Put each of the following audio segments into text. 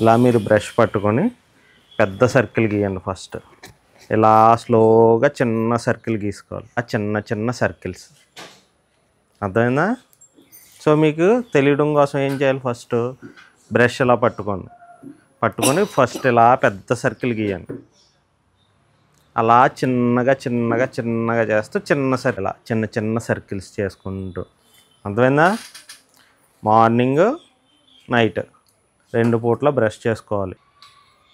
ఇలా మీరు బ్రష్ పట్టుకొని పెద్ద సర్కిల్ గీయండి. ఫస్ట్ ఇలా స్లోగా చిన్న సర్కిల్ గీసుకోవాలి. ఆ చిన్న చిన్న సర్కిల్స్ అర్థమైందా? సో మీకు తెలియడం కోసం ఏం చేయాలి, ఫస్ట్ బ్రష్ ఇలా పట్టుకొని ఫస్ట్ ఇలా పెద్ద సర్కిల్ గీయండి. అలా చిన్నగా చిన్నగా చిన్నగా చేస్తూ ఇలా చిన్న చిన్న సర్కిల్స్ చేసుకుంటూ. అర్థమైందా? మార్నింగ్ నైట్ 2 పూట్ల బ్రష్ చేసుకోవాలి.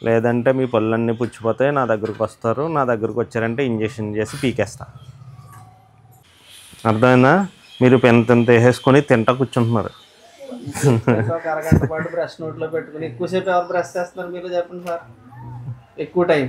లేదంటే మీ పళ్ళన్నీ పుచ్చిపోతాయి. నా దగ్గరకు వస్తారు. నా దగ్గరకు వచ్చారంటే ఇంజెక్షన్ చేసి పీకేస్తా. అర్థమైందా? మీరు పెంత వేసేసుకొని తింటా కూర్చుంటున్నారు. అరగంట పాటు బ్రష్ నోట్లో పెట్టుకుని ఎక్కువసేపు ఎవరు బ్రష్ చేస్తున్నారు మీరు చెప్పండి సార్? ఎక్కువ టైం